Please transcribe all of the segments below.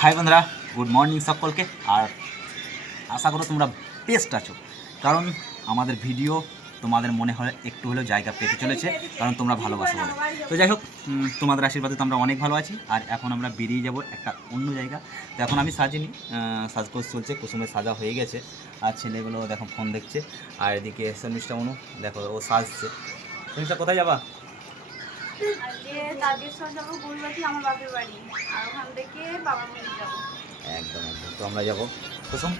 High বন্ধুরা good morning সকলকে। আর আশা করো তোমরা বেস্ট আছো। কারণ আমাদের ভিডিও তোমাদের মনে হয় একটু হলেও জায়গা পেতে চলেছে কারণ তোমরা ভালোবাসো বলে। তো যাই হোক তোমাদের আশীর্বাদে তো আমরা অনেক ভালো আছি। আর এখন আমরা বেরিয়ে যাব একটা অন্য জায়গা। তো এখন আমি সাজিনি আহ, সাজগোজ চলছে কুসুমের সাজা হয়ে গেছে। আর ছেলেগুলো দেখো ফোন দেখছে। আর এদিকে শর্মিষ্ঠা অনু দেখো ও সাজছে। শর্মিষ্ঠা কোথায় যাবা? আজকে তারকেশ্বর যাব গুলবাটি আমার বাপের বাড়ি। আর ওখান থেকে বাবার মন্দির যাব। একদম একদম। তো আমরা যাব। কুসুম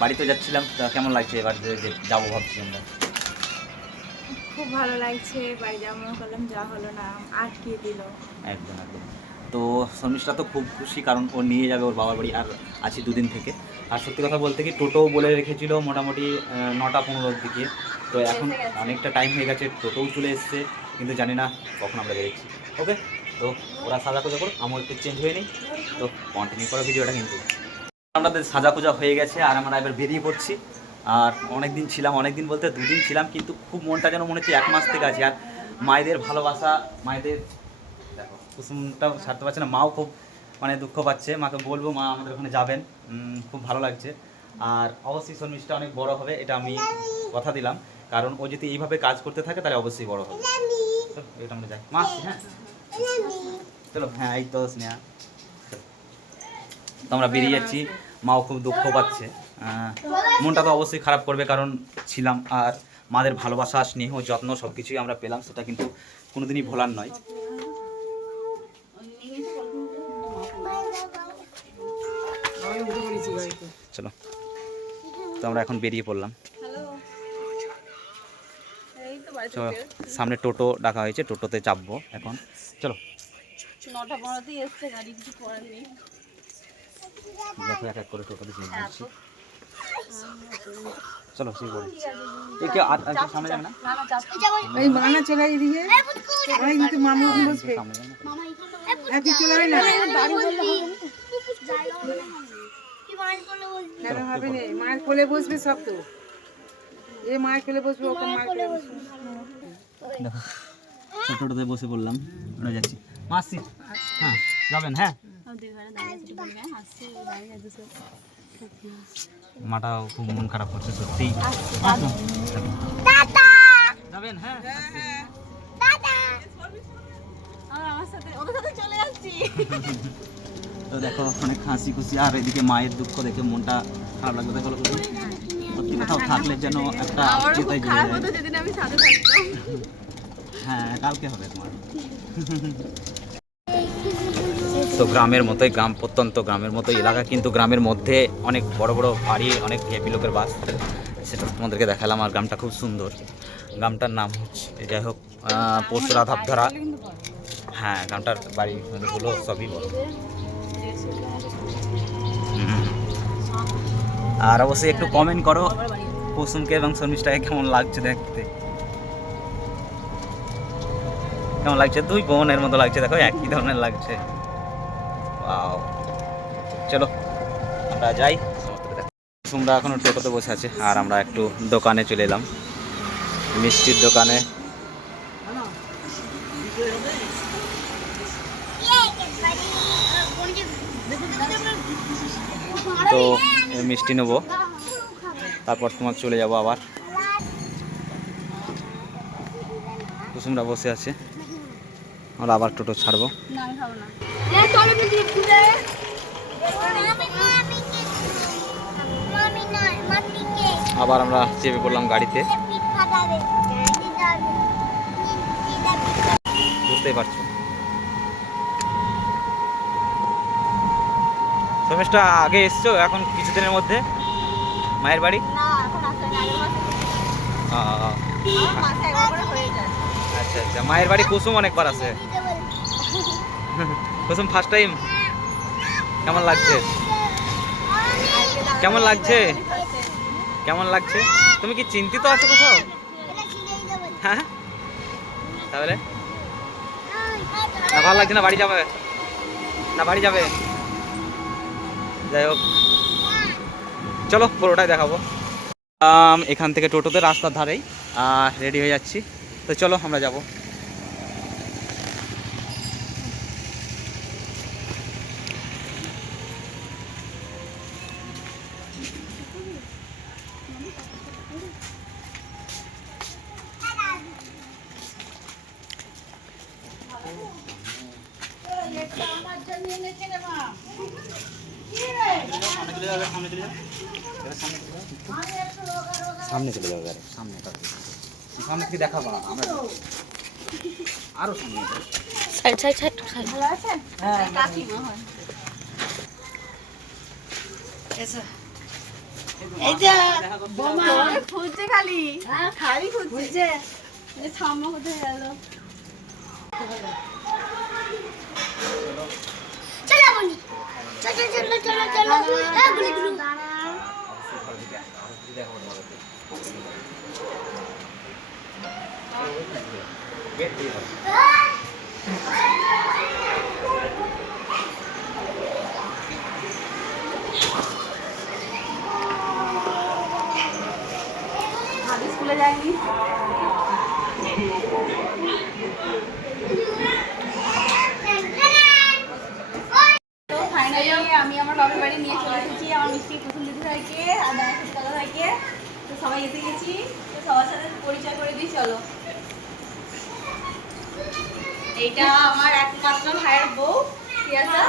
বাড়িতে যাচ্ছিলাম। তা কেমন লাগছে বাড়িতে যে যাব ভাবছি আমরা? খুব ভালো লাগছে বাড়ি যাব মনে করলাম যা হলো না আটকে দিল। একদম একদম। তো শর্মিষ্ঠা তো খুব খুশি কারণ ও নিয়ে যাবে ওর বাবার বাড়ি আর আছি দুদিন থেকে। আর সত্যি কথা বলতে কি টোটো বলে রেখেছিল মোটামুটি নটা পনেরোর দিকে তো এখন অনেকটা টাইম হয়ে গেছে টোটোও চলে এসছে। কিন্তু জানি না কখন আমরা বেরোচ্ছি। ওকে তো ওরা সাজা পূজা করো আমার একটু চেঞ্জ হয়ে নিই। তো কন্টিনিউ করো ভিডিওটা কিন্তু। আমাদের সাজা পূজা হয়ে গেছে আর আমরা এবার বেরিয়ে পড়ছি। আর অনেক দিন ছিলাম অনেক দিন বলতে দুদিন ছিলাম, কিন্তু খুব মনটা যেন মনে হচ্ছে এক মাস থেকে আছি। আর মায়েদের ভালোবাসা, মায়েদের দেখো কুসুমটাও ছাড়তে পারছে না, মাও খুব মানে দুঃখ পাচ্ছে। মাকে বলব, মা আমাদের ওখানে যাবেন। খুব ভালো লাগছে। আর অবশ্যই শর্মিষ্ঠা অনেক বড় হবে, এটা আমি কথা দিলাম। কারণ ও যদি এইভাবে কাজ করতে থাকে, তাহলে অবশ্যই বড় হবে। তো এটা আমরা যাই। মা আসছি, হ্যাঁ। চলো হ্যাঁ এই তো স্নেহা। তো আমরা বেরিয়ে যাচ্ছি। মাও খুব দুঃখ পাচ্ছে। মনটা তো অবশ্যই খারাপ করবে কারণ ছিলাম আর মাদের ভালোবাসা স্নেহ যত্ন সব কিছুই আমরা পেলাম সেটা কিন্তু কোনোদিনই ভোলার নয়। চলো। তো আমরা এখন বেরিয়ে পড়লাম। সামনে টোটো ডাকা হয়েছে টোটোতে চাপবো এখন। চলো। নটা পনেরোতেই এসছে গাড়ি কিছু করার নেই। দেখো এক এক করে টোটোতে চেঞ্জ করছি চলো সেই এই আর সামনে যাবে না? না না চাপ এই মানা চলে এদিকে। মামু বসবে। হ্যাঁ চলে আয় না। হবে না। মায়ের কোলে বসবে সব তো। এ মায়ের কোলে বসবে ওখানে মায়ের কোলে বসবে। দেখো তো টোটোতে বসে পড়লাম আমরা যাচ্ছি। মাসি হ্যাঁ যাবেন হ্যাঁ? মাটাও খুব মন খারাপ করছে সত্যি যাবেন হ্যাঁ? আসছি। আমার সাথে ওদের সাথে চলে যাচ্ছি। তো দেখো অনেক হাসি খুশি। আর এদিকে মায়ের দুঃখ দেখে মনটা খারাপ লাগবে দেখো সত্যি কোথাও থাকলে যেন একটা চেতাই যায়। হ্যাঁ কালকে হবে তোমার। তো গ্রামের মতোই গ্রাম প্রত্যন্ত গ্রামের মতো এলাকা কিন্তু গ্রামের মধ্যে অনেক বড় বড় বাড়ি অনেক ভিআইপি লোকের বাস সেটা তোমাদেরকে দেখালাম। আর গ্রামটা খুব সুন্দর। গ্রামটার নাম হচ্ছে যাই হোক পরশুরা ধাপধারা। হ্যাঁ গ্রামটার বাড়িগুলো সবই বড়। আর অবশ্যই একটু কমেন্ট করো, কুসুমকে এবং শর্মিষ্ঠাকে কেমন লাগছে দেখতে? কেমন লাগছে? দুই বোনের মতো লাগছে, দেখো একই ধরনের লাগছে. চলো, আমরা যাই। কুসুমরা এখনও টোটোতে বসে আছে, আর আমরা একটু দোকানে চলে এলাম। মিষ্টির দোকানে। তো মিষ্টি নেব। তারপর তোমার চলে যাব আবার। কুসুমরা বসে আছে। আমরা আবার টোটো ছাড়বো। আবার আমরা চেপে পড়লাম গাড়িতে। বুঝতেই পারছ? সোমেশটা আগে এসছো এখন কিছুদিনের মধ্যে? মায়ের বাড়ি? আচ্ছা আচ্ছা মায়ের বাড়ি কুসুম অনেকবার আছে। কুসুম ফার্স্ট টাইম কেমন লাগছে? কেমন লাগছে? কেমন লাগছে? তুমি কি চিন্তিত আছো কোথাও? হ্যাঁ? তাহলে? না ভালো লাগছে না বাড়ি যাবে? না বাড়ি যাবে? যাই হোক। চলো, পুরোটাই দেখাবো। এখান থেকে টোটোতে, রাস্তার ধারেই রেডি হয়ে যাচ্ছি। তো চলো, আমরা যাব সামনে চলে যাবে সামনে চলে যাবে এবার সামনে চলে যাবে সামনে চলে যাবে আরে সামনে সামনে থেকে দেখাবো না আমরা আরও সামনে সাইড সাইড সাইড সাইড। ভালো আছেন কাকিমা হয় এই যে তোমাকে খুঁজছে খালি। খালি খুঁজছে। যে সামনে কোথায় গেল? চলো বলি চলো চলো চলো চলো। এ গুলি গুলি গেট দিয়ে দাও। আজ স্কুলে যায়নি তো ফাইনালি আমি আমার বাবার বাড়ি নিয়ে চলে এসেছি আমার মিষ্টি কুসুম দিদি ভাইকে আর দাদা দাদা ভাইকে তো সবাই এসে গেছি তো সবার সাথে পরিচয় করে দিই চলো। এইটা আমার একমাত্র ভাইয়ের বউ পিয়াসা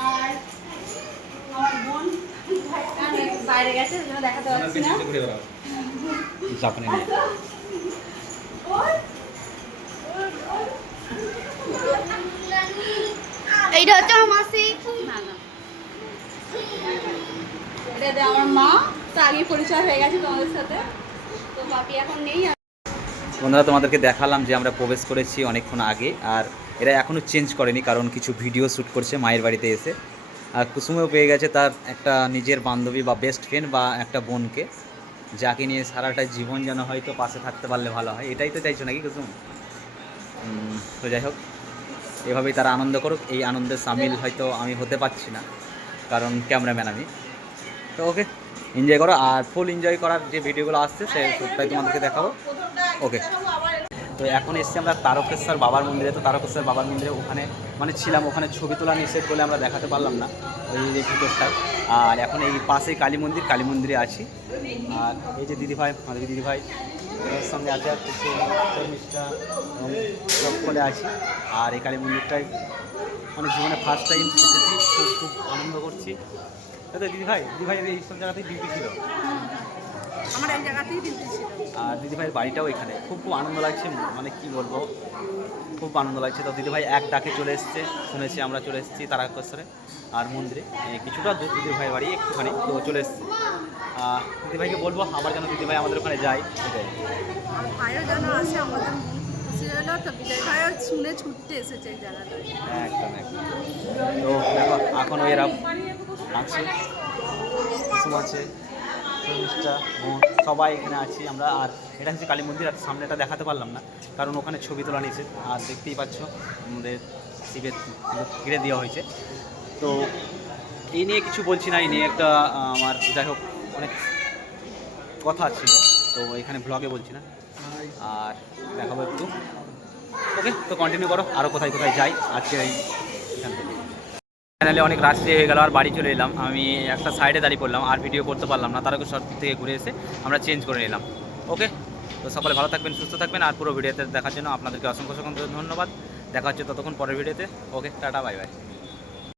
আর আমার বোন বাইরে গেছে ওই জন্য দেখাতে পারছি না। এইটা হচ্ছে আমার মাসি না না এটা আমার মা তো আগে পরিচয় হয়ে গেছে তোমাদের সাথে। তো পাপি এখন নেই বন্ধুরা তোমাদেরকে দেখালাম যে আমরা প্রবেশ করেছি অনেকক্ষণ আগে আর এরা এখনও চেঞ্জ করেনি কারণ কিছু ভিডিও শ্যুট করছে মায়ের বাড়িতে এসে। আর কুসুমেও পেয়ে গেছে তার একটা নিজের বান্ধবী বা বেস্ট ফ্রেন্ড বা একটা বোনকে যাকে নিয়ে সারাটা জীবন যেন হয়তো পাশে থাকতে পারলে ভালো হয়। এটাই তো চাইছো নাকি কুসুম? তো যাই হোক এভাবেই তারা আনন্দ করুক। এই আনন্দের সামিল হয়তো আমি হতে পারছি না কারণ ক্যামেরাম্যান আমি। তো ওকে এনজয় করো। আর ফুল এনজয় করার যে ভিডিওগুলো আসছে, সে সবটাই তোমাদেরকে দেখাবো। ওকে। তো এখন এসছি আমরা তারকেশ্বর বাবার মন্দিরে। তো তারকেশ্বর বাবার মন্দিরে ওখানে মানে ছিলাম, ওখানে ছবি তোলা নিষেধ বলে আমরা দেখাতে পারলাম না। ওই যে ভিতরটায় আর এখন এই পাশেই কালী মন্দির, কালী মন্দিরে আছি। আর এই যে দিদিভাই মাধবী দিদিভাই এর সঙ্গে আছে আর কিছু এবং সকলে আছি। আর এই কালী মন্দিরটাই মানে জীবনে ফার্স্ট টাইম এসেছি, খুব খুব আনন্দ করছি। তাই তো দিদিভাই দিদিভাই এই সব জায়গাতেই ডিউটি ছিল? আমার এই জায়গাতেই ডিউটি ছিল। আর দিদিভাইয়ের বাড়িটাও এখানে। খুব খুব আনন্দ লাগছে মানে কি বলব? খুব আনন্দ লাগছে। তো দিদিভাই এক ডাকে চলে এসছে শুনেছি আমরা চলে এসেছি তারাকেশ্বরে আর মন্দিরে। কিছুটা দূর দিদিভাইয়ের বাড়ি একটুখানি তো চলে এসছে। দিদিভাইকে বলব আবার যেন দিদিভাই আমাদের ওখানে যায়। সেটাই ভাইও যেন আসে আমাদের তো এখন সবাই এখানে আছি আমরা। আর এটা হচ্ছে কালী মন্দির, আর সামনেটা দেখাতে পারলাম না, কারণ ওখানে ছবি তোলা নিয়েছে আর দেখতেই পাচ্ছ, আমাদের শিবের ঘিরে দেওয়া হয়েছে। তো এই নিয়ে কিছু বলছি না, এই নিয়ে একটা, আমার যাই হোক, অনেক কথা ছিল। তো এখানে ব্লগে বলছি না। আর দেখাবো একটু। ওকে, তো কন্টিনিউ করো। আরও কোথায় কোথায় যাই, আজকে এই চ্যানেলে অনেক রাত্রি হয়ে গেল, আর বাড়ি চলে এলাম। আমি একটা সাইডে দাঁড়িয়ে পড়লাম, আর ভিডিও করতে পারলাম না। তার আগে শর্ট থেকে ঘুরে এসে আমরা চেঞ্জ করে নিলাম। ওকে তো সকলে ভালো থাকবেন, সুস্থ থাকবেন, আর পুরো ভিডিওতে দেখার জন্য আপনাদেরকে অসংখ্য অসংখ্য ধন্যবাদ। দেখা হচ্ছে ততক্ষণ পরের ভিডিওতে ওকে টাটা বাই বাই